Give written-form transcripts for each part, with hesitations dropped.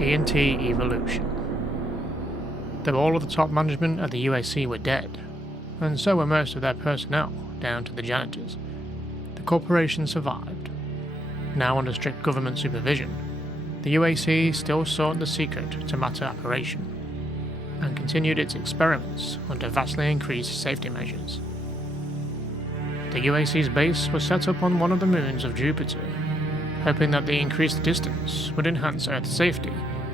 TNT Evolution. Though all of the top management at the UAC were dead, and so were most of their personnel, down to the janitors, the corporation survived. Now under strict government supervision, the UAC still sought the secret to matter operation, and continued its experiments under vastly increased safety measures. The UAC's base was set up on one of the moons of Jupiter, hoping that the increased distance would enhance Earth's safety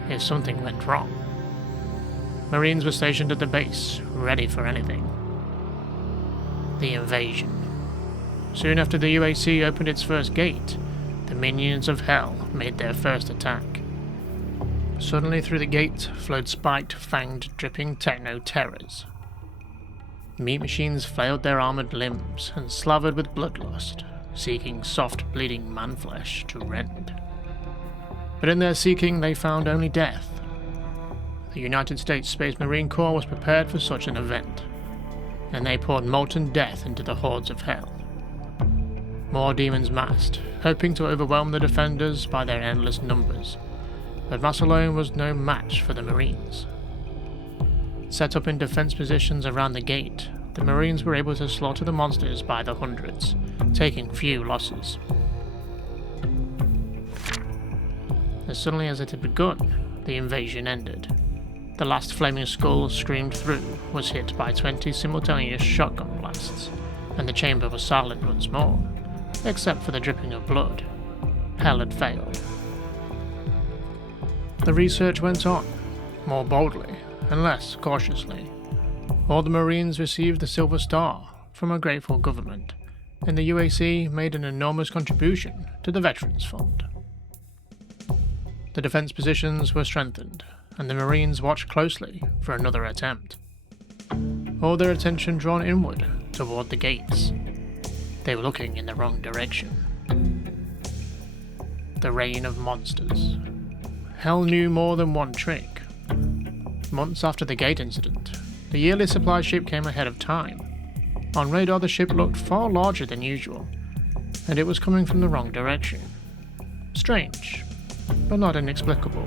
if something went wrong. Marines were stationed at the base, ready for anything. The invasion. Soon after the UAC opened its first gate, the minions of hell made their first attack. Suddenly through the gate flowed spiked, fanged, dripping techno-terrors. Meat machines flailed their armoured limbs and slavered with bloodlust, seeking soft, bleeding man-flesh to rend. But in their seeking they found only death. The United States Space Marine Corps was prepared for such an event, and they poured molten death into the hordes of hell. More demons massed, hoping to overwhelm the defenders by their endless numbers, but mass alone was no match for the Marines. Set up in defense positions around the gate, the Marines were able to slaughter the monsters by the hundreds, taking few losses. As suddenly as it had begun, the invasion ended. The last flaming skull screamed through was hit by 20 simultaneous shotgun blasts, and the chamber was silent once more, except for the dripping of blood. Hell had failed. The research went on, more boldly and less cautiously. All the Marines received the Silver Star from a grateful government, and the UAC made an enormous contribution to the Veterans Fund. The defense positions were strengthened, and the Marines watched closely for another attempt. All their attention drawn inward toward the gates. They were looking in the wrong direction. The reign of monsters. Hell knew more than one trick. Months after the gate incident, the yearly supply ship came ahead of time. On radar the ship looked far larger than usual, and it was coming from the wrong direction. Strange, but not inexplicable.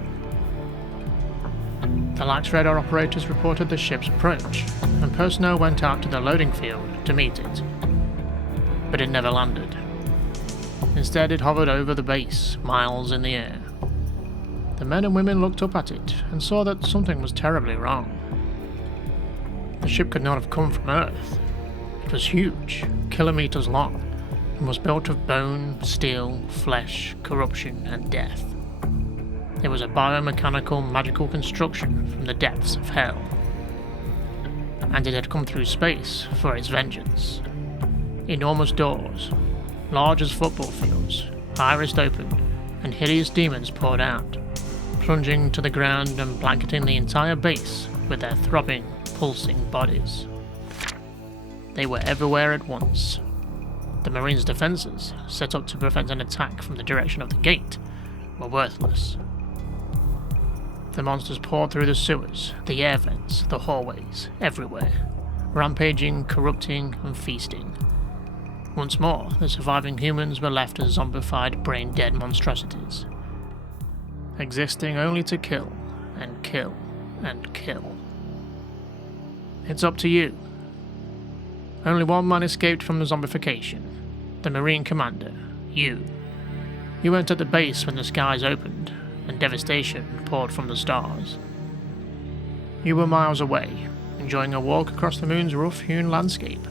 The lax radar operators reported the ship's approach, and personnel went out to the loading field to meet it. But it never landed. Instead, it hovered over the base, miles in the air. The men and women looked up at it and saw that something was terribly wrong. The ship could not have come from Earth. It was huge, kilometers long, and was built of bone, steel, flesh, corruption, and death. It was a biomechanical, magical construction from the depths of hell. And it had come through space for its vengeance. Enormous doors, large as football fields, irised open, and hideous demons poured out, plunging to the ground and blanketing the entire base with their throbbing, pulsing bodies. They were everywhere at once. The Marines' defences, set up to prevent an attack from the direction of the gate, were worthless. The monsters poured through the sewers, the air vents, the hallways, everywhere, rampaging, corrupting, and feasting. Once more, the surviving humans were left as zombified, brain-dead monstrosities, existing only to kill, and kill, and kill. It's up to you. Only one man escaped from the zombification, the Marine Commander, you. You weren't at the base when the skies opened, and devastation poured from the stars. You were miles away, enjoying a walk across the moon's rough-hewn landscape.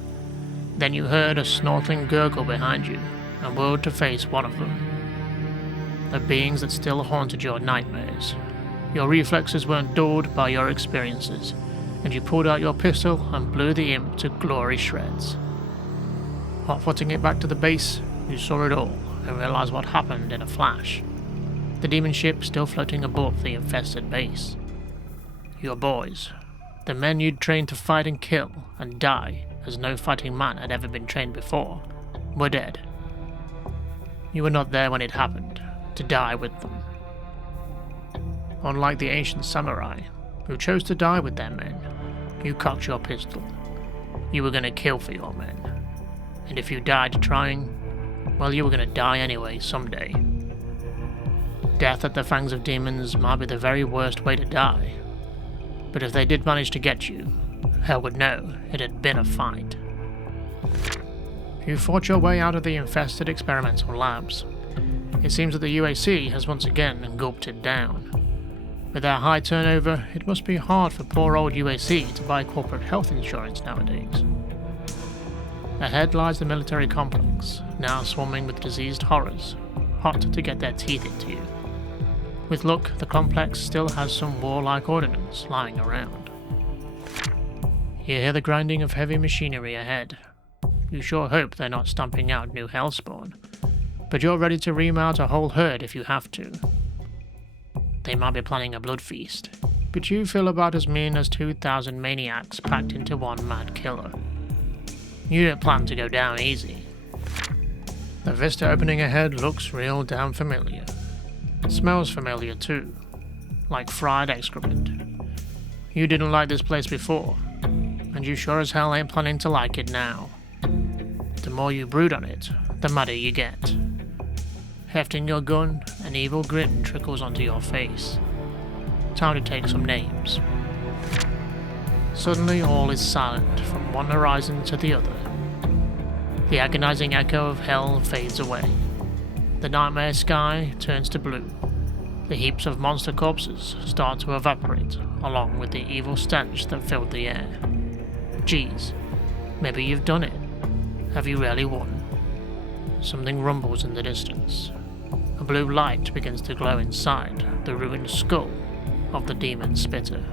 Then you heard a snorting gurgle behind you, and whirled to face one of them. The beings that still haunted your nightmares. Your reflexes weren't dulled by your experiences, and you pulled out your pistol and blew the imp to glory shreds. Hot-footing it back to the base, you saw it all, and realized what happened in a flash. The demon ship still floating above the infested base. Your boys, the men you'd trained to fight and kill and die as no fighting man had ever been trained before, were dead. You were not there when it happened, to die with them. Unlike the ancient samurai, who chose to die with their men, you cocked your pistol. You were going to kill for your men. And if you died trying, well, you were going to die anyway someday. Death at the fangs of demons might be the very worst way to die. But if they did manage to get you, hell would know it had been a fight. You fought your way out of the infested experimental labs. It seems that the UAC has once again gulped it down. With their high turnover, it must be hard for poor old UAC to buy corporate health insurance nowadays. Ahead lies the military complex, now swarming with diseased horrors, hot to get their teeth into you. With luck, the complex still has some warlike ordnance lying around. You hear the grinding of heavy machinery ahead. You sure hope they're not stomping out new hellspawn, but you're ready to remount a whole herd if you have to. They might be planning a blood feast, but you feel about as mean as 2,000 maniacs packed into one mad killer. You don't plan to go down easy. The vista opening ahead looks real damn familiar. It smells familiar too, like fried excrement. You didn't like this place before, and you sure as hell ain't planning to like it now. The more you brood on it, the madder you get. Hefting your gun, an evil grin trickles onto your face. Time to take some names. Suddenly all is silent from one horizon to the other. The agonizing echo of hell fades away. The nightmare sky turns to blue. The heaps of monster corpses start to evaporate, along with the evil stench that filled the air. Geez, maybe you've done it. Have you really won? Something rumbles in the distance. A blue light begins to glow inside the ruined skull of the demon spitter.